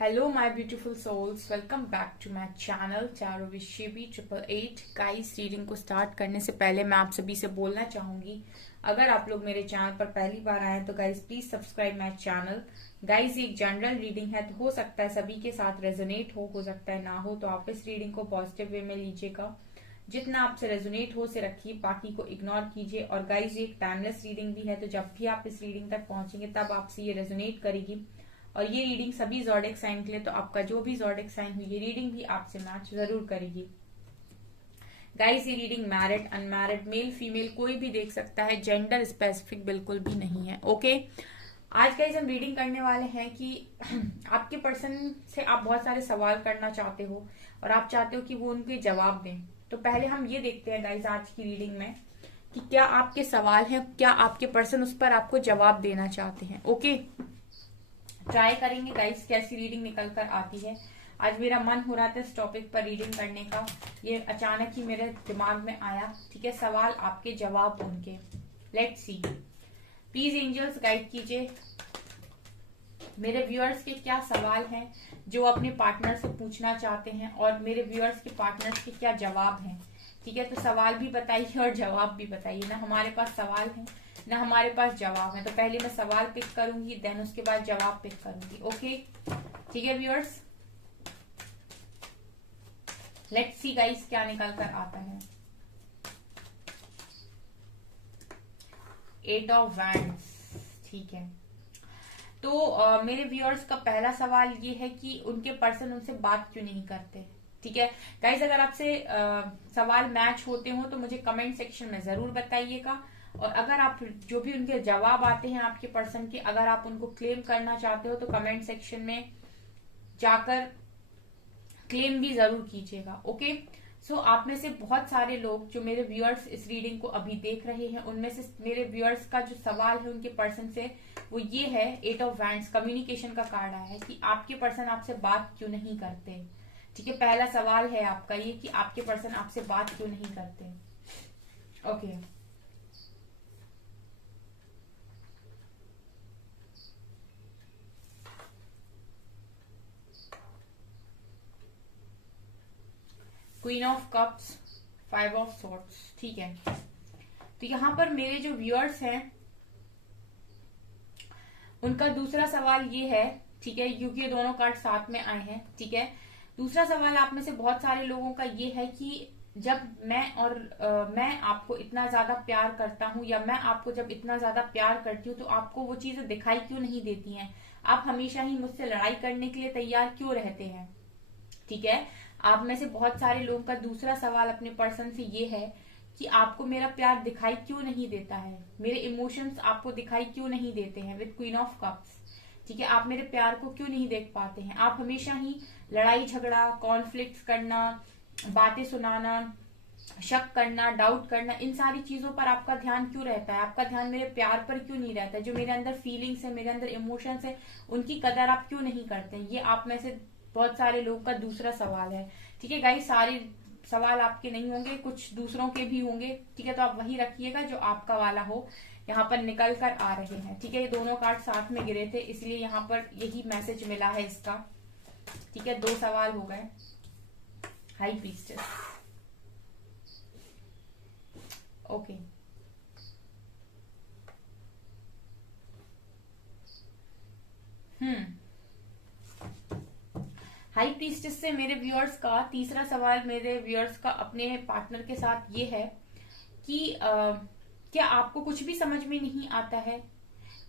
Hello my beautiful souls, welcome back to my channel चारो विशेबी 888। Guys, reading को start करने से पहले मैं आप सभी से बोलना चाहूंगी, अगर आप लोग मेरे चैनल पर पहली बार आए तो guys please subscribe my channel. Guys, ये एक जनरल रीडिंग है तो हो सकता है सभी के साथ रेजोनेट हो सकता है ना हो, तो आप इस रीडिंग को पॉजिटिव वे में लीजिएगा। जितना आपसे रेजोनेट हो से रखिए, बाकी को इग्नोर कीजिए। और गाइस, ये एक टाइमलेस रीडिंग भी है, तो जब भी आप इस रीडिंग तक पहुंचेंगे तब आपसे ये रेजोनेट करेगी। और ये रीडिंग सभी ज़ोडिएक साइन के लिए, तो आपका जो भी ज़ोडिएक साइन हुई ये रीडिंग भी आपसे मैच जरूर करेगी। गाइस, ये reading married, unmarried, male female कोई भी देख सकता है, जेंडर स्पेसिफिक बिल्कुल भी नहीं है। ओके, आज गाइस हम रीडिंग करने वाले हैं कि आपके पर्सन से आप बहुत सारे सवाल करना चाहते हो और आप चाहते हो कि वो उनके जवाब दें। तो पहले हम ये देखते हैं गाइस आज की रीडिंग में कि क्या आपके सवाल हैं, क्या आपके पर्सन उस पर आपको जवाब देना चाहते हैं। ओके, ट्राई करेंगे गाइस कैसी रीडिंग निकल कर आती है। आज मेरा मन हो रहा था इस टॉपिक पर रीडिंग करने का, ये अचानक ही मेरे दिमाग में आया। ठीक है, सवाल आपके जवाब उनके। Let's see, please angels guide कीजिए मेरे व्यूअर्स के क्या सवाल हैं जो अपने पार्टनर से पूछना चाहते हैं, और मेरे व्यूअर्स के पार्टनर्स के क्या जवाब हैं। ठीक है, तो सवाल भी बताइए और जवाब भी बताइए। ना हमारे पास सवाल है ना हमारे पास जवाब है, तो पहले मैं सवाल पिक करूंगी, देन उसके बाद जवाब पिक करूंगी। ओके, ठीक है व्यूअर्स, लेट्स सी गाइस क्या निकल कर आता है। 8 ऑफ वैंड्स। ठीक है, तो मेरे व्यूअर्स का पहला सवाल ये है कि उनके पर्सन उनसे बात क्यों नहीं करते। ठीक है गाइज, अगर आपसे सवाल मैच होते हो तो मुझे कमेंट सेक्शन में जरूर बताइएगा। और अगर आप जो भी उनके जवाब आते हैं आपके पर्सन के, अगर आप उनको क्लेम करना चाहते हो तो कमेंट सेक्शन में जाकर क्लेम भी जरूर कीजिएगा। ओके, सो आप में से बहुत सारे लोग जो मेरे व्यूअर्स इस रीडिंग को अभी देख रहे हैं, उनमें से मेरे व्यूअर्स का जो सवाल है उनके पर्सन से वो ये है, 8 ऑफ वैंड्स कम्युनिकेशन का कार्ड आया है कि आपके पर्सन आपसे बात क्यों नहीं करते। ठीक है, पहला सवाल है आपका ये कि आपके पर्सन आपसे बात क्यों नहीं करते। Okay, queen of cups, 5 of swords. ठीक है, तो यहां पर मेरे जो व्यूअर्स हैं उनका दूसरा सवाल ये है। ठीक है, क्योंकि ये दोनों कार्ड साथ में आए हैं। ठीक है, दूसरा सवाल आप में से बहुत सारे लोगों का ये है कि जब मैं आपको इतना ज्यादा प्यार करता हूं, या मैं आपको जब इतना ज्यादा प्यार करती हूँ तो आपको वो चीजें दिखाई क्यों नहीं देती हैं। आप हमेशा ही मुझसे लड़ाई करने के लिए तैयार क्यों रहते हैं। ठीक है, आप में से बहुत सारे लोगों का दूसरा सवाल अपने पर्सन से ये है कि आपको मेरा प्यार दिखाई क्यों नहीं देता है, मेरे इमोशंस आपको दिखाई क्यों नहीं देते हैं विद क्वीन ऑफ कप्स। ठीक है, आप मेरे प्यार को क्यों नहीं देख पाते हैं। आप हमेशा ही लड़ाई झगड़ा, कॉन्फ्लिक्ट करना, बातें सुनाना, शक करना, डाउट करना, इन सारी चीजों पर आपका ध्यान क्यों रहता है। आपका ध्यान मेरे प्यार पर क्यों नहीं रहता है। जो मेरे अंदर फीलिंग्स है, मेरे अंदर इमोशंस है, उनकी कदर आप क्यों नहीं करते हैं। ये आप में से बहुत सारे लोगों का दूसरा सवाल है। ठीक है गाइस, सारे सवाल आपके नहीं होंगे, कुछ दूसरों के भी होंगे। ठीक है, तो आप वही रखिएगा जो आपका वाला हो। यहाँ पर निकल कर आ रहे हैं। ठीक है, ये दोनों कार्ड साथ में गिरे थे, इसलिए यहाँ पर यही मैसेज मिला है इसका। ठीक है, 2 सवाल हो गए। High priestess. Okay, high priestess से मेरे व्यूअर्स का तीसरा सवाल मेरे व्यूअर्स का अपने पार्टनर के साथ ये है कि क्या आपको कुछ भी समझ में नहीं आता है,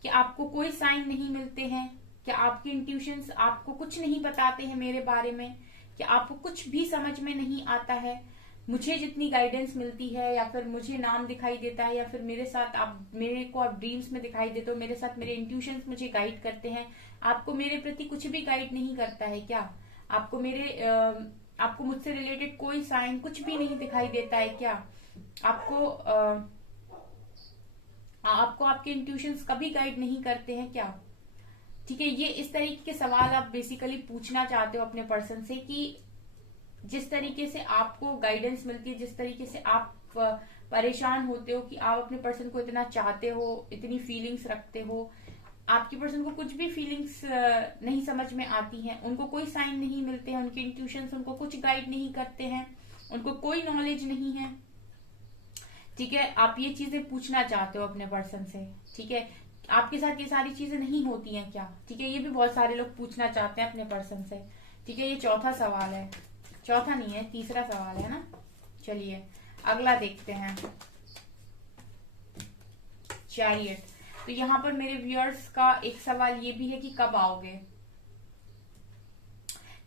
कि आपको कोई साइन नहीं मिलते हैं, क्या आपकी इंट्यूशंस आपको कुछ नहीं बताते हैं मेरे बारे में, कि आपको कुछ भी समझ में नहीं आता है। मुझे जितनी गाइडेंस मिलती है, या फिर मुझे नाम दिखाई देता है, या फिर मेरे साथ मेरे को आप ड्रीम्स में दिखाई देते हो, मेरे साथ मेरे इंट्यूशंस मुझे गाइड करते हैं, आपको मेरे प्रति कुछ भी गाइड नहीं करता है क्या। आपको मुझसे रिलेटेड कोई साइन कुछ भी नहीं दिखाई देता है क्या। आपको आपके इंट्यूशंस कभी गाइड नहीं करते हैं क्या। ठीक है, ये इस तरीके के सवाल आप बेसिकली पूछना चाहते हो अपने पर्सन से, कि जिस तरीके से आपको गाइडेंस मिलती है, जिस तरीके से आप परेशान होते हो कि आप अपने पर्सन को इतना चाहते हो, इतनी फीलिंग्स रखते हो, आपकी पर्सन को कुछ भी फीलिंग्स नहीं समझ में आती हैं, उनको कोई साइन नहीं मिलते हैं, उनके इंट्यूशंस उनको कुछ गाइड नहीं करते हैं, उनको कोई नॉलेज नहीं है। ठीक है, आप ये चीजें पूछना चाहते हो अपने पर्सन से। ठीक है, आपके साथ ये सारी चीजें नहीं होती हैं क्या? ठीक है, ये भी बहुत सारे लोग पूछना चाहते हैं अपने पर्सन से। ठीक है, ये चौथा सवाल है, चौथा नहीं है, तीसरा सवाल है ना। चलिए अगला देखते हैं, चैरियट। तो यहाँ पर मेरे व्यूअर्स का एक सवाल ये भी है कि कब आओगे,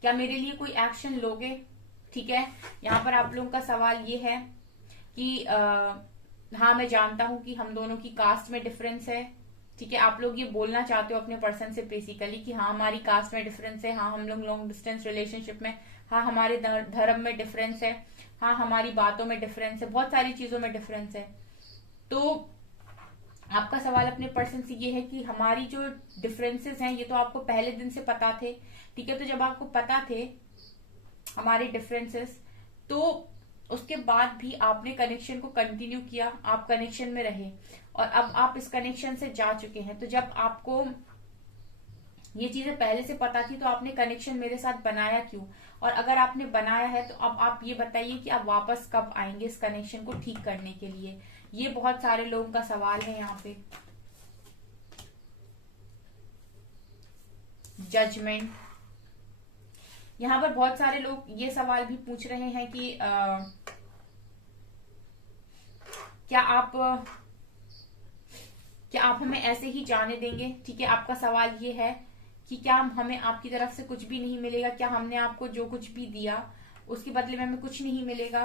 क्या मेरे लिए कोई एक्शन लोगे? ठीक है, यहाँ पर आप लोगों का सवाल ये है कि हाँ मैं जानता हूं कि हम दोनों की कास्ट में डिफरेंस है। ठीक है, आप लोग ये बोलना चाहते हो अपने पर्सन से बेसिकली कि हाँ हमारी कास्ट में डिफरेंस है, हाँ हम लोग लॉन्ग डिस्टेंस रिलेशनशिप में, हाँ हमारे धर्म में डिफरेंस है, हाँ हमारी बातों में डिफरेंस है, बहुत सारी चीजों में डिफरेंस है। तो आपका सवाल अपने पर्सन से ये है कि हमारी जो डिफरेंसेस हैं ये तो आपको पहले दिन से पता थे। ठीक है, तो जब आपको पता थे हमारे डिफरेंसेस, तो उसके बाद भी आपने कनेक्शन को कंटिन्यू किया, आप कनेक्शन में रहे और अब आप इस कनेक्शन से जा चुके हैं। तो जब आपको ये चीजें पहले से पता थी तो आपने कनेक्शन मेरे साथ बनाया क्यों? और अगर आपने बनाया है तो अब आप ये बताइए कि आप वापस कब आएंगे इस कनेक्शन को ठीक करने के लिए? ये बहुत सारे लोगों का सवाल है यहाँ पे। जजमेंट, यहाँ पर बहुत सारे लोग ये सवाल भी पूछ रहे हैं कि क्या आप हमें ऐसे ही जाने देंगे? ठीक है, आपका सवाल ये है कि क्या हमें आपकी तरफ से कुछ भी नहीं मिलेगा, क्या हमने आपको जो कुछ भी दिया उसके बदले में हमें कुछ नहीं मिलेगा?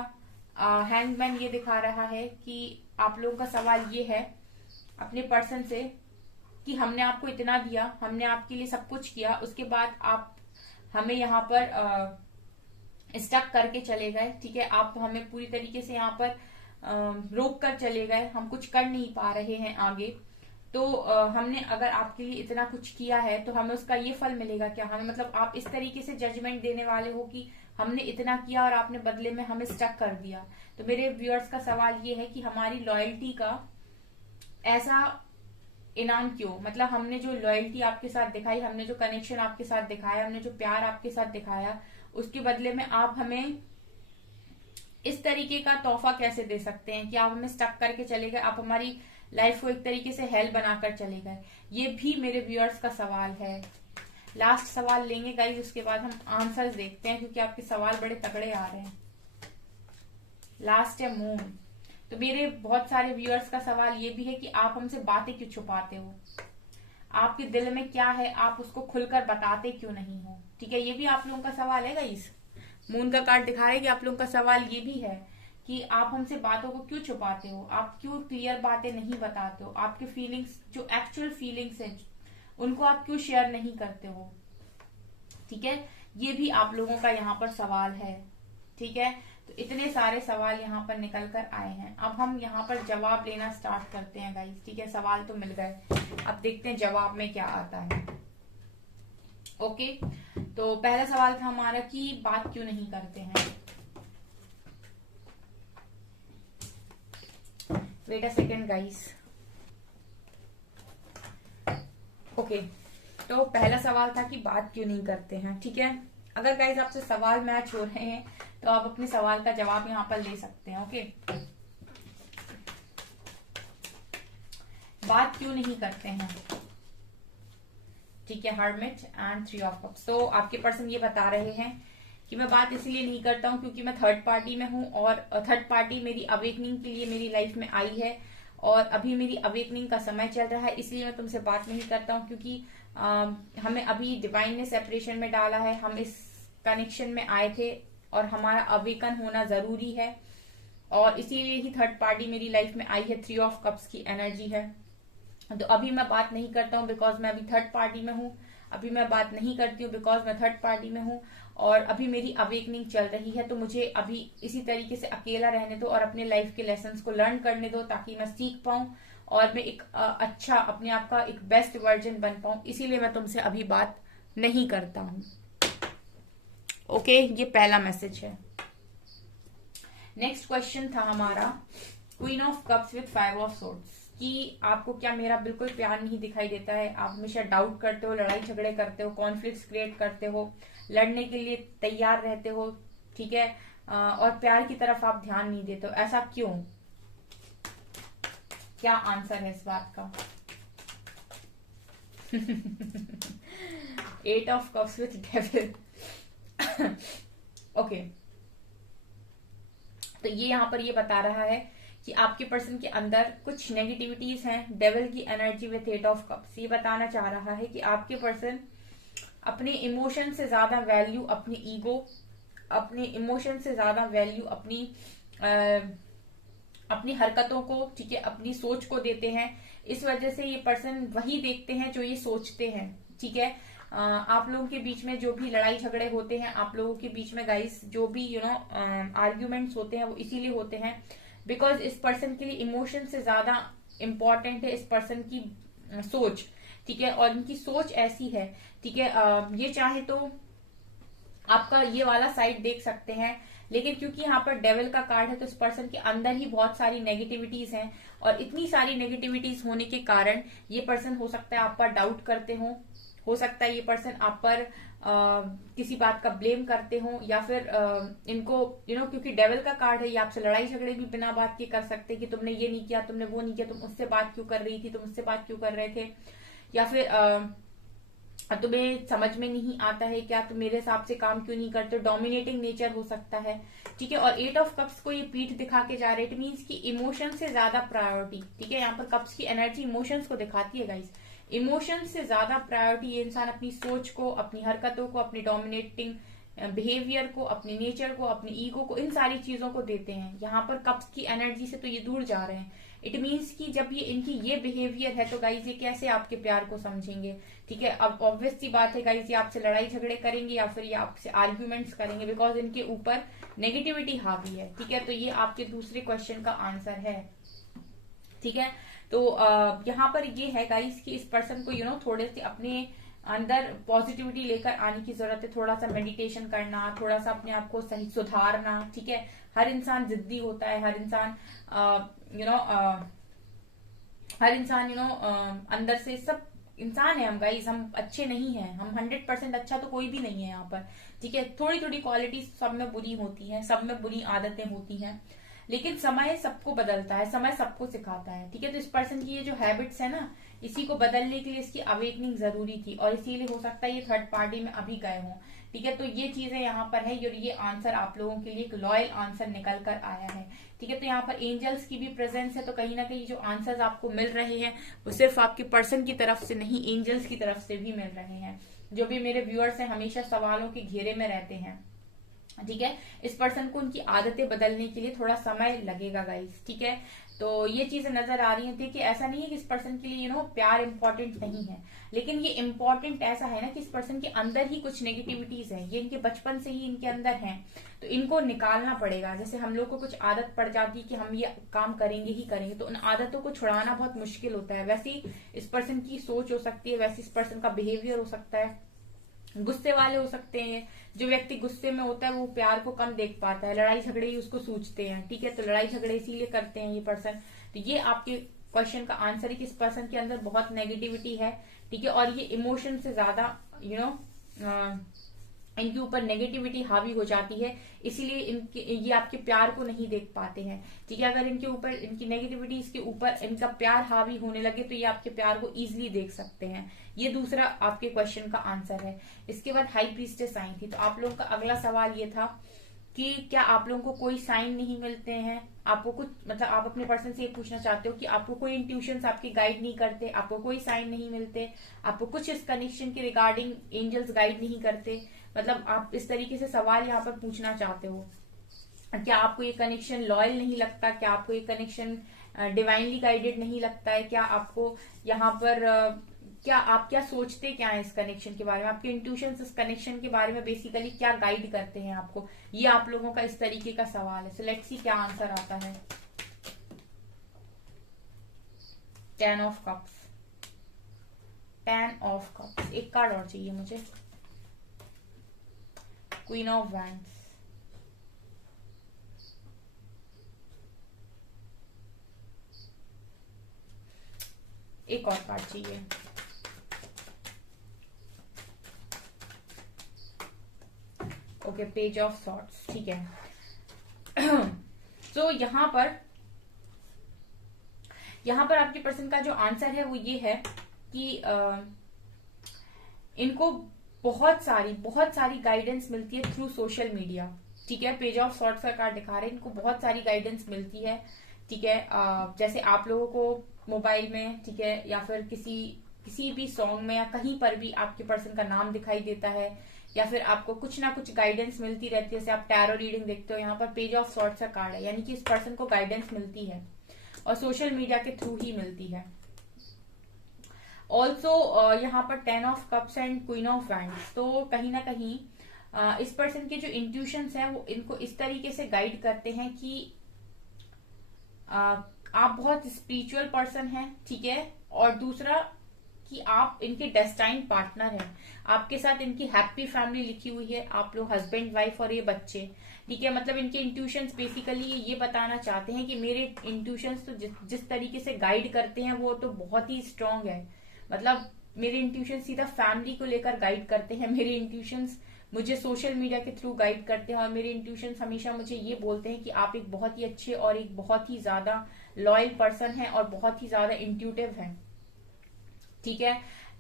हैंगमैन ये दिखा रहा है कि आप लोगों का सवाल ये है अपने पर्सन से कि हमने आपको इतना दिया, हमने आपके लिए सब कुछ किया, उसके बाद आप हमें यहाँ पर स्टक करके चले गए। ठीक है, आप हमें पूरी तरीके से यहाँ पर रोक कर चले गए, हम कुछ कर नहीं पा रहे हैं आगे। तो हमने अगर आपके लिए इतना कुछ किया है तो हमें उसका ये फल मिलेगा क्या? हमें मतलब आप इस तरीके से जजमेंट देने वाले हो कि हमने इतना किया और आपने बदले में हमें स्टक कर दिया। तो मेरे व्यूअर्स का सवाल ये है कि हमारी लॉयल्टी का ऐसा इनाम क्यों? मतलब हमने जो लॉयल्टी आपके साथ दिखाई, हमने जो कनेक्शन आपके साथ दिखाया, हमने जो प्यार आपके साथ दिखाया, उसके बदले में आप हमें इस तरीके का तोहफा कैसे दे सकते हैं कि आप हमें स्टक करके चले गए, आप हमारी लाइफ को एक तरीके से हेल बनाकर चले गए? ये भी मेरे व्यूअर्स का सवाल है। लास्ट सवाल लेंगे गाइस, उसके बाद हम आंसर्स देखते हैं क्योंकि आपके सवाल बड़े तगड़े आ रहे हैं। लास्ट है मून। तो मेरे बहुत सारे व्यूअर्स का सवाल ये भी है कि आप हमसे बातें क्यों छुपाते हो? आपके दिल में क्या है, आप उसको खुलकर बताते क्यों नहीं हो? ठीक है, ये भी आप लोगों का सवाल है गाइस। मून का कार्ड दिखा रहा है कि आप लोगों का सवाल ये भी है कि आप हमसे बातों को क्यों छुपाते हो, आप क्यों क्लियर बातें नहीं बताते हो, आपके फीलिंग्स जो एक्चुअल फीलिंग्स है उनको आप क्यों शेयर नहीं करते हो? ठीक है, ये भी आप लोगों का यहाँ पर सवाल है। ठीक है, तो इतने सारे सवाल यहाँ पर निकल कर आए हैं। अब हम यहाँ पर जवाब लेना स्टार्ट करते हैं गाइस। ठीक है, सवाल तो मिल गए, अब देखते हैं जवाब में क्या आता है। ओके, तो पहला सवाल था हमारा कि बात क्यों नहीं करते हैं। Wait a second guys. Okay, तो पहला सवाल था कि बात क्यों नहीं करते हैं। ठीक है, अगर गाइस आपसे सवाल मैच हो रहे हैं तो आप अपने सवाल का जवाब यहाँ पर ले सकते हैं। ओके, बात क्यों नहीं करते हैं? ठीक है, हर्मिट एंड 3 ऑफ कप्स। तो आपके पर्सन ये बता रहे हैं कि मैं बात इसलिए नहीं करता हूँ क्योंकि मैं थर्ड पार्टी में हूँ और थर्ड पार्टी मेरी अवेकनिंग के लिए मेरी लाइफ में आई है और अभी मेरी अवेकनिंग का समय चल रहा है, इसलिए मैं तुमसे बात नहीं करता हूँ। क्योंकि हमें अभी डिवाइन ने सेपरेशन में डाला है, हम इस कनेक्शन में आए थे और हमारा अवेकन होना जरूरी है और इसीलिए ही थर्ड पार्टी मेरी लाइफ में आई है। 3 ऑफ कप्स की एनर्जी है, तो अभी मैं बात नहीं करता हूँ बिकॉज मैं अभी थर्ड पार्टी में हूँ। अभी मैं बात नहीं करती हूँ बिकॉज मैं थर्ड पार्टी में हूँ और अभी मेरी अवेकनिंग चल रही है। तो मुझे अभी इसी तरीके से अकेला रहने दो और अपने लाइफ के लेसन्स को लर्न करने दो ताकि मैं सीख पाऊं और मैं एक अच्छा अपने आप का एक बेस्ट वर्जन बन पाऊं। इसीलिए मैं तुमसे अभी बात नहीं करता हूं। ओके, ये पहला मैसेज है। नेक्स्ट क्वेश्चन था हमारा queen of cups with 5 of swords. कि आपको क्या मेरा बिल्कुल प्यार नहीं दिखाई देता है, आप हमेशा डाउट करते हो, लड़ाई झगड़े करते हो, कॉन्फ्लिक्ट्स क्रिएट करते हो, लड़ने के लिए तैयार रहते हो, ठीक है, और प्यार की तरफ आप ध्यान नहीं देते हो, ऐसा क्यों? क्या आंसर है इस बात का? Eight of cups with devil. Okay, तो ये यहाँ पर ये बता रहा है कि आपके पर्सन के अंदर कुछ नेगेटिविटीज हैं, डेविल की energy with eight of cups. ये बताना चाह रहा है कि आपके पर्सन अपने इमोशन से ज्यादा वैल्यू अपनी ईगो, अपने इमोशन से ज्यादा वैल्यू अपनी हरकतों को, ठीक है, अपनी सोच को देते हैं। इस वजह से ये पर्सन वही देखते हैं जो ये सोचते हैं, ठीक है। आप लोगों के बीच में जो भी लड़ाई झगड़े होते हैं, आप लोगों के बीच में गाइस जो भी आर्ग्यूमेंट्स होते हैं, वो इसीलिए होते हैं बिकॉज इस पर्सन के लिए इमोशन से ज्यादा इम्पोर्टेंट है इस पर्सन की सोच, ठीक है। और इनकी सोच ऐसी है, ठीक है, ये चाहे तो आपका ये वाला साइड देख सकते हैं, लेकिन क्योंकि यहाँ पर डेविल का कार्ड है तो इस पर्सन के अंदर ही बहुत सारी नेगेटिविटीज हैं, और इतनी सारी नेगेटिविटीज होने के कारण ये पर्सन हो सकता है आप पर डाउट करते हो सकता है ये पर्सन आप पर किसी बात का ब्लेम करते हो, या फिर इनको क्योंकि डेविल का कार्ड है, ये आपसे लड़ाई झगड़े भी बिना बात के कर सकते हैं कि तुमने ये नहीं किया, तुमने वो नहीं किया, तुम उससे बात क्यों कर रही थी, तुम उससे बात क्यों कर रहे थे, या फिर तुम्हें समझ में नहीं आता है क्या, तुम मेरे हिसाब से काम क्यों नहीं करते, डोमिनेटिंग नेचर हो सकता है, ठीक है। और एट ऑफ कप्स को ये पीठ दिखा के जा रहे हैं, इट मीन्स कि इमोशन से ज्यादा प्रायोरिटी, ठीक है। यहाँ पर कप्स की एनर्जी इमोशंस को दिखाती है गाइस, इमोशन से ज्यादा प्रायोरिटी ये इंसान अपनी सोच को, अपनी हरकतों को, अपनी डोमिनेटिंग बिहेवियर को, अपने नेचर को, अपनी ईगो को, इन सारी चीजों को देते हैं। यहाँ पर कप्स की एनर्जी से तो ये दूर जा रहे हैं, इट मीन्स कि जब ये इनकी ये बिहेवियर है तो गाइज ये कैसे आपके प्यार को समझेंगे, ठीक है। अब ऑब्वियस सी बात है गाइज, ये आपसे लड़ाई झगड़े करेंगे या फिर ये आपसे आर्ग्यूमेंट्स करेंगे बिकॉज इनके ऊपर नेगेटिविटी हावी है, ठीक है। तो ये आपके दूसरे क्वेश्चन का आंसर है, ठीक है। तो यहाँ पर ये है गाइस कि इस पर्सन को थोड़े से अपने अंदर पॉजिटिविटी लेकर आने की जरूरत है, थोड़ा सा मेडिटेशन करना, थोड़ा सा अपने आप को सही सुधारना, ठीक है। हर इंसान जिद्दी होता है, हर इंसान अंदर से सब इंसान है हम गाइस, हम अच्छे नहीं हैं, हम 100% अच्छा तो कोई भी नहीं है यहाँ पर, ठीक है। थोड़ी थोड़ी क्वालिटी सब में बुरी होती है, सब में बुरी आदतें होती हैं, लेकिन समय सबको बदलता है, समय सबको सिखाता है, ठीक है। तो इस पर्सन की ये जो हैबिट्स है ना, इसी को बदलने के लिए इसकी अवेकनिंग जरूरी थी, और इसीलिए हो सकता है ये थर्ड पार्टी में अभी गए हों, ठीक है। तो ये चीजें यहाँ पर है, और ये आंसर आप लोगों के लिए एक लॉयल आंसर निकल कर आया है, ठीक है। तो यहाँ पर एंजल्स की भी प्रेजेंस है, तो कहीं ना कहीं जो आंसर्स आपको मिल रहे हैं वो सिर्फ आपके पर्सन की तरफ से नहीं, एंजल्स की तरफ से भी मिल रहे हैं। जो भी मेरे व्यूअर्स हैं हमेशा सवालों के घेरे में रहते हैं, ठीक है। इस पर्सन को उनकी आदतें बदलने के लिए थोड़ा समय लगेगा गाइस, ठीक है। तो ये चीजें नजर आ रही है कि ऐसा नहीं है कि इस पर्सन के लिए प्यार इंपॉर्टेंट नहीं है, लेकिन ये इंपॉर्टेंट ऐसा है ना कि इस पर्सन के अंदर ही कुछ नेगेटिविटीज है, ये इनके बचपन से ही इनके अंदर है, तो इनको निकालना पड़ेगा। जैसे हम लोग को कुछ आदत पड़ जाती है कि हम ये काम करेंगे ही करेंगे, तो उन आदतों को छुड़ाना बहुत मुश्किल होता है। वैसी इस पर्सन की सोच हो सकती है, वैसे इस पर्सन का बिहेवियर हो सकता है, गुस्से वाले हो सकते हैं। जो व्यक्ति गुस्से में होता है वो प्यार को कम देख पाता है, लड़ाई झगड़े ही उसको सूझते हैं, ठीक है। तो लड़ाई झगड़े इसीलिए करते हैं ये पर्सन। तो ये आपके क्वेश्चन का आंसर है कि इस पर्सन के अंदर बहुत नेगेटिविटी है, ठीक है। और ये इमोशन से ज्यादा इनके ऊपर नेगेटिविटी हावी हो जाती है, इसीलिए ये आपके प्यार को नहीं देख पाते हैं, ठीक है। अगर इनके ऊपर इनकी नेगेटिविटीज के ऊपर इनका प्यार हावी होने लगे तो ये आपके प्यार को इजीली देख सकते हैं। ये दूसरा आपके क्वेश्चन का आंसर है। इसके बाद हाई प्रीस्टेस साइन थी, तो आप लोगों का अगला सवाल ये था कि क्या आप लोगों को कोई साइन नहीं मिलते हैं, आपको कुछ मतलब आप अपने पर्सन से ये पूछना चाहते हो कि आपको कोई इंट्यूशंस आपकी गाइड नहीं करते, आपको कोई साइन नहीं मिलते, आपको कुछ इस कनेक्शन के रिगार्डिंग एंजल्स गाइड नहीं करते, मतलब आप इस तरीके से सवाल यहाँ पर पूछना चाहते हो। क्या आपको ये कनेक्शन लॉयल नहीं लगता, क्या आपको ये कनेक्शन डिवाइनली गाइडेड नहीं लगता है, क्या आपको यहाँ पर क्या आप क्या सोचते क्या है इस कनेक्शन के बारे में, आपके इंट्यूशन इस कनेक्शन के बारे में बेसिकली क्या गाइड करते हैं आपको, ये आप लोगों का इस तरीके का सवाल है। सो लेट्स सी क्या आंसर आता है। 10 ऑफ कप्स, 10 ऑफ कप्स, एक कार्ड और चाहिए मुझे, क्वीन ऑफ वैंड्स, एक और कार्ड चाहिए। ओके, पेज ऑफ सॉर्ट्स, ठीक है। तो यहाँ पर आपके पर्सन का जो आंसर है वो ये है कि इनको बहुत सारी गाइडेंस मिलती है थ्रू सोशल मीडिया। ठीक है, पेज ऑफ सॉर्ट्स का कार्ड दिखा रहे हैं, इनको बहुत सारी गाइडेंस मिलती है। ठीक है, जैसे आप लोगों को मोबाइल में, ठीक है, या फिर किसी भी सॉन्ग में या कहीं पर भी आपके पर्सन का नाम दिखाई देता है, या फिर आपको कुछ ना कुछ गाइडेंस मिलती रहती है। जैसे आप टैरो रीडिंग देखते हो, यहाँ पर पेज ऑफ सॉर्ट्स का कार्ड है, यानी कि इस पर्सन को गाइडेंस मिलती है और सोशल मीडिया के थ्रू ही मिलती है। ऑल्सो यहाँ पर 10 of cups and queen of wands, तो कहीं ना कहीं इस पर्सन के जो इंट्यूशंस हैं वो इनको इस तरीके से गाइड करते हैं कि आप बहुत स्पिरिचुअल पर्सन हैं, ठीक है, और दूसरा कि आप इनके डेस्टाइन पार्टनर हैं। आपके साथ इनकी हैप्पी फैमिली लिखी हुई है, आप लोग हस्बैंड वाइफ और ये बच्चे। ठीक है, मतलब इनके इंट्यूशंस बेसिकली ये बताना चाहते हैं कि मेरे इंट्यूशंस तो जिस तरीके से गाइड करते हैं वो तो बहुत ही स्ट्रांग है। मतलब मेरे इंट्यूशन सीधा फैमिली को लेकर गाइड करते हैं, मेरे इंट्यूशंस मुझे सोशल मीडिया के थ्रू गाइड करते हैं, और मेरे इंट्यूशंस हमेशा मुझे ये बोलते हैं कि आप एक बहुत ही अच्छे और एक बहुत ही ज्यादा लॉयल पर्सन हैं और बहुत ही ज्यादा इंट्यूटिव हैं। ठीक है,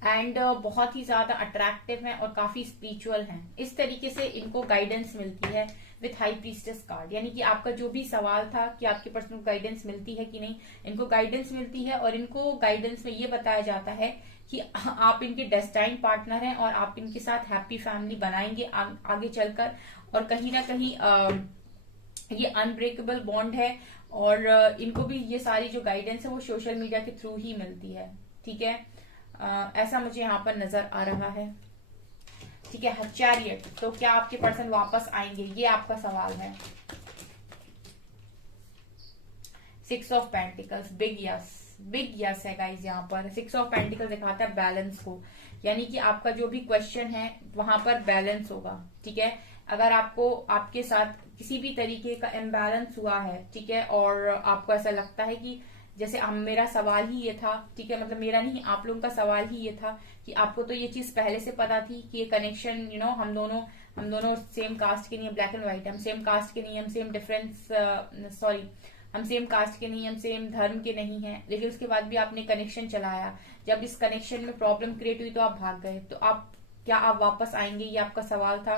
एंड बहुत ही ज्यादा अट्रैक्टिव हैं और काफी स्पिरिचुअल हैं। इस तरीके से इनको गाइडेंस मिलती है विथ हाई प्रीस्टेस कार्ड, यानी कि आपका जो भी सवाल था कि आपके पर्सन को गाइडेंस मिलती है कि नहीं, इनको गाइडेंस मिलती है। और इनको गाइडेंस में ये बताया जाता है कि आप इनके डेस्टाइन पार्टनर हैं और आप इनके साथ हैप्पी फैमिली बनाएंगे आगे चलकर, और कहीं ना कहीं ये अनब्रेकेबल बॉन्ड है। और इनको भी ये सारी जो गाइडेंस है वो सोशल मीडिया के थ्रू ही मिलती है। ठीक है, ऐसा मुझे यहाँ पर नजर आ रहा है। ठीक है, चैरियट, तो क्या आपके पर्सन वापस आएंगे, ये आपका सवाल है। 6 ऑफ पेंटिकल्स, बिग यस है गाइज। यहाँ पर 6 ऑफ पेंटिकल्स दिखाता है बैलेंस को, यानी कि आपका जो भी क्वेश्चन है वहां पर बैलेंस होगा। ठीक है, अगर आपको आपके साथ किसी भी तरीके का इम्बैलेंस हुआ है, ठीक है, और आपको ऐसा लगता है कि जैसे मेरा सवाल ही ये था, ठीक है, मतलब मेरा नहीं, आप लोगों का सवाल ही ये था कि आपको तो ये चीज पहले से पता थी कि ये कनेक्शन, हम दोनों सेम कास्ट के नहीं है, ब्लैक एंड व्हाइट, हम सेम कास्ट के नहीं, हम सेम डिफरेंस हम सेम कास्ट के नहीं, हम सेम धर्म के नहीं है, लेकिन उसके बाद भी आपने कनेक्शन चलाया। जब इस कनेक्शन में प्रॉब्लम क्रिएट हुई तो आप भाग गए, तो आप वापस आएंगे, ये आपका सवाल था।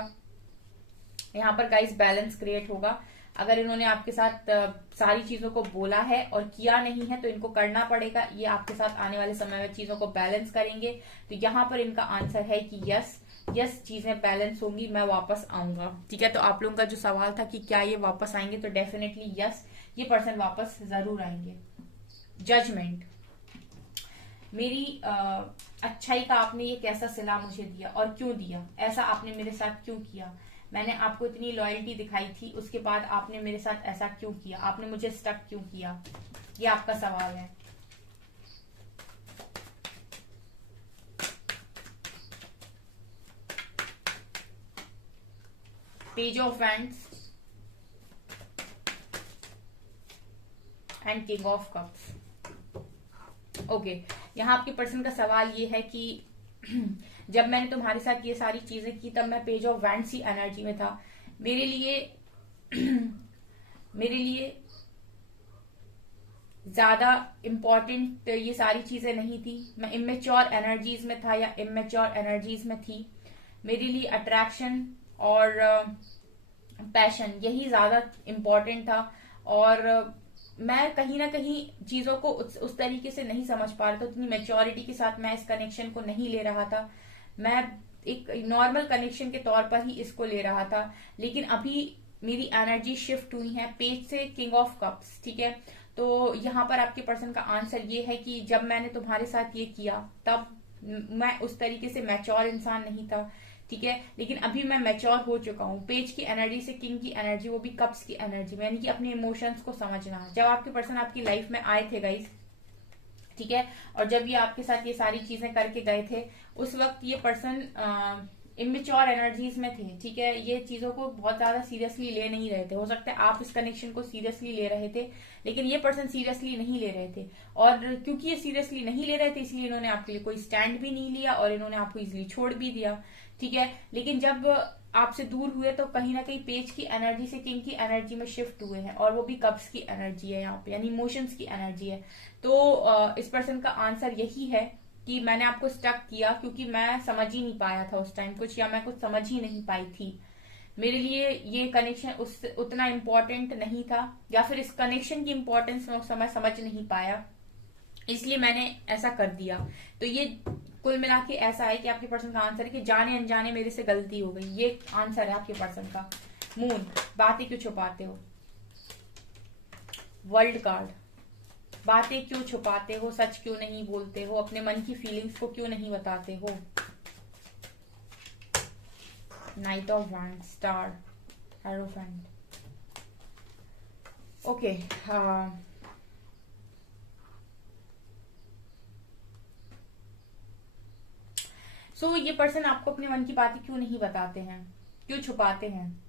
यहाँ पर गाइस बैलेंस क्रिएट होगा। अगर इन्होंने आपके साथ सारी चीजों को बोला है और किया नहीं है तो इनको करना पड़ेगा, ये आपके साथ आने वाले समय में चीजों को बैलेंस करेंगे। तो यहाँ पर इनका आंसर है कि यस चीजें बैलेंस होंगी, मैं वापस आऊंगा। ठीक है, तो आप लोगों का जो सवाल था कि क्या ये वापस आएंगे, तो डेफिनेटली यस, ये पर्सन वापस जरूर आएंगे। जजमेंट, मेरी अच्छाई का आपने ये कैसा सिला मुझे दिया और क्यों दिया, ऐसा आपने मेरे साथ क्यों किया, मैंने आपको इतनी लॉयल्टी दिखाई थी, उसके बाद आपने मेरे साथ ऐसा क्यों किया, आपने मुझे स्टक क्यों किया, ये आपका सवाल है। Page of wands and king of cups. Okay, यहाँ आपके पर्सन का सवाल ये है कि जब मैंने तुम्हारे साथ ये सारी चीजें की तब मैं page of wands he energy में था। मेरे लिए ज्यादा इम्पोर्टेंट ये सारी चीजें नहीं थी, मैं इमेच्योर एनर्जीज में था या इमेच्योर एनर्जीज में थी। मेरे लिए अट्रैक्शन और पैशन यही ज्यादा इम्पोर्टेंट था, और मैं कहीं ना कहीं चीजों को उस तरीके से नहीं समझ पा रहा था, उतनी मेच्योरिटी के साथ मैं इस कनेक्शन को नहीं ले रहा था, मैं एक नॉर्मल कनेक्शन के तौर पर ही इसको ले रहा था। लेकिन अभी मेरी एनर्जी शिफ्ट हुई है पेज से किंग ऑफ कप्स। ठीक है, तो यहाँ पर आपके पर्सन का आंसर ये है कि जब मैंने तुम्हारे साथ ये किया तब मैं उस तरीके से मैच्योर इंसान नहीं था। ठीक है, लेकिन अभी मैं मैच्योर हो चुका हूँ। पेज की एनर्जी से किंग की एनर्जी, वो भी कप्स की एनर्जी में, यानी कि अपने इमोशंस को समझना। जब आपके पर्सन आपकी लाइफ में आए थे गाइस, ठीक है, और जब ये आपके साथ ये सारी चीजें करके गए थे, उस वक्त ये पर्सन इमेच्योर एनर्जीज में थे, ठीक है, ये चीजों को बहुत ज्यादा सीरियसली ले नहीं रहे थे। हो सकता है आप इस कनेक्शन को सीरियसली ले रहे थे, लेकिन ये पर्सन सीरियसली नहीं ले रहे थे, और क्योंकि ये सीरियसली नहीं ले रहे थे इसलिए इन्होंने आपके लिए कोई स्टैंड भी नहीं लिया और इन्होंने आपको इजिली छोड़ भी दिया, ठीक है। लेकिन जब आपसे दूर हुए तो कहीं ना कहीं पेज की एनर्जी से किंग की एनर्जी में शिफ्ट हुए हैं, और वो भी कब्स की एनर्जी है यहाँ पे, यानी इमोशंस की एनर्जी है। तो इस पर्सन का आंसर यही है कि मैंने आपको स्टक किया क्योंकि मैं समझ ही नहीं पाया था उस टाइम कुछ, या मैं कुछ समझ ही नहीं पाई थी। मेरे लिए ये कनेक्शन उतना इम्पोर्टेंट नहीं था, या फिर इस कनेक्शन की इम्पोर्टेंस मैं उस समय समझ नहीं पाया, इसलिए मैंने ऐसा कर दिया। तो ये कुल मिला के ऐसा है कि आपके पर्सन का आंसर है कि जाने अनजाने मेरे से गलती हो गई, ये आंसर है आपके पर्सन का। मून, बातें क्यों छुपाते हो? वर्ल्ड कार्ड, बातें क्यों छुपाते हो, सच क्यों नहीं बोलते हो, अपने मन की फीलिंग्स को क्यों नहीं बताते हो? Knight of wand, star, hierophant. Okay, so ये पर्सन आपको अपने मन की बातें क्यों नहीं बताते हैं, क्यों छुपाते हैं?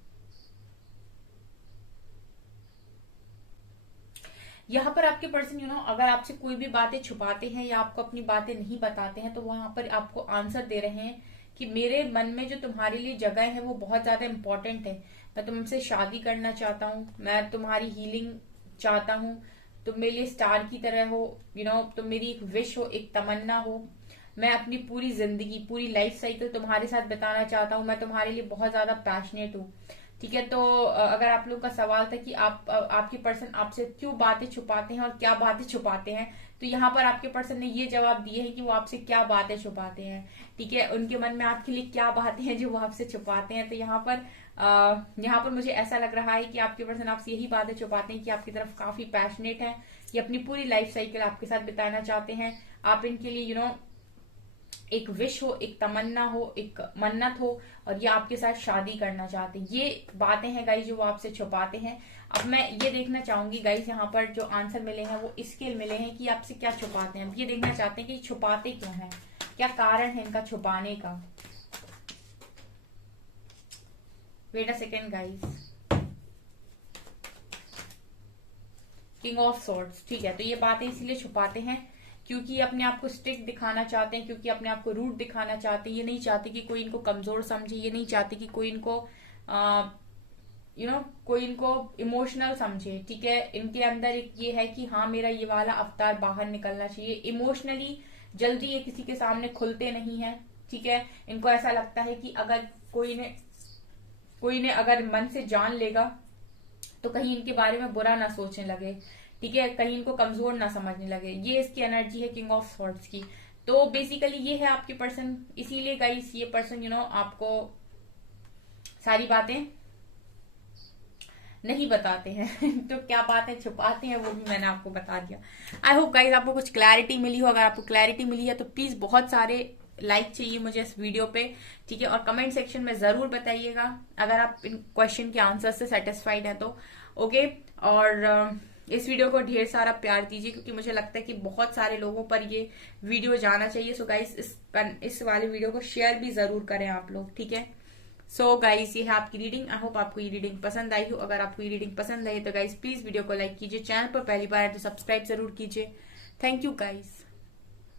यहाँ पर आपके पर्सन अगर आपसे कोई भी बातें छुपाते हैं या आपको अपनी बातें नहीं बताते हैं, तो वहां पर आपको आंसर दे रहे हैं कि मेरे मन में जो तुम्हारे लिए जगह है वो बहुत ज्यादा इंपॉर्टेंट है। मैं तुमसे शादी करना चाहता हूँ, मैं तुम्हारी हीलिंग चाहता हूँ, तुम मेरे लिए स्टार की तरह हो, तुम मेरी एक विश हो, एक तमन्ना हो। मैं अपनी पूरी जिंदगी, पूरी लाइफ साइकिल तुम्हारे साथ बिताना चाहता हूँ, मैं तुम्हारे लिए बहुत ज्यादा पैशनेट हूँ, ठीक है। तो अगर आप लोगों का सवाल था कि आपके पर्सन आपसे क्यों बातें छुपाते हैं और क्या बातें छुपाते हैं, तो यहाँ पर आपके पर्सन ने ये जवाब दिए है कि वो आपसे क्या बातें छुपाते हैं, ठीक है। उनके मन में आपके लिए क्या बातें हैं जो वो आपसे छुपाते हैं। तो यहाँ पर मुझे ऐसा लग रहा है कि आपके पर्सन आपसे यही बातें छुपाते हैं कि आपकी तरफ काफी पैशनेट है, ये अपनी पूरी लाइफ साइकिल आपके साथ बिताना चाहते हैं। आप इनके लिए एक विश हो, एक तमन्ना हो, एक मन्नत हो, और ये आपके साथ शादी करना चाहते हैं। ये बातें हैं गाइस जो वो आपसे छुपाते हैं। अब मैं ये देखना चाहूंगी गाइस, यहाँ पर जो आंसर मिले हैं वो इसके मिले हैं कि आपसे क्या छुपाते हैं। अब ये देखना चाहते हैं कि छुपाते क्यों हैं, क्या कारण है इनका छुपाने का। Wait a second guys, king of swords, ठीक है। तो ये बातें इसीलिए छुपाते हैं क्योंकि अपने आप को स्ट्रिक्ट दिखाना चाहते हैं, क्योंकि अपने आप को रूड दिखाना चाहते हैं। ये नहीं चाहते कि कोई इनको कमजोर समझे, ये नहीं चाहते कि कोई इनको कोई इनको इमोशनल समझे, ठीक है। इनके अंदर एक ये है कि हाँ मेरा ये वाला अवतार बाहर निकलना चाहिए। इमोशनली जल्दी ये किसी के सामने खुलते नहीं है, ठीक है। इनको ऐसा लगता है कि अगर कोई ने अगर मन से जान लेगा तो कहीं इनके बारे में बुरा ना सोचने लगे, ठीक है, कहीं इनको कमजोर ना समझने लगे। ये इसकी एनर्जी है किंग ऑफ सॉर्ड्स की। तो बेसिकली ये है आपके पर्सन। इसीलिए गाइस ये पर्सन आपको सारी बातें नहीं बताते हैं तो क्या बातें छुपाते हैं वो भी मैंने आपको बता दिया। आई होप गाइस आपको कुछ क्लैरिटी मिली हो। अगर आपको क्लैरिटी मिली है तो प्लीज बहुत सारे लाइक चाहिए मुझे इस वीडियो पे, ठीक है। और कमेंट सेक्शन में जरूर बताइएगा अगर आप इन क्वेश्चन के आंसर से सेटिस्फाइड है तो, ओके। और इस वीडियो को ढेर सारा प्यार दीजिए क्योंकि मुझे लगता है कि बहुत सारे लोगों पर ये वीडियो जाना चाहिए। सो गाइस इस वाले वीडियो को शेयर भी जरूर करें आप लोग, ठीक है। सो गाइस ये है आपकी रीडिंग। आई होप आपको ये रीडिंग पसंद आई हो। अगर आपको ये रीडिंग पसंद आई तो गाइस प्लीज वीडियो को लाइक कीजिए, चैनल पर पहली बार है तो सब्सक्राइब जरूर कीजिए। Thank you guys.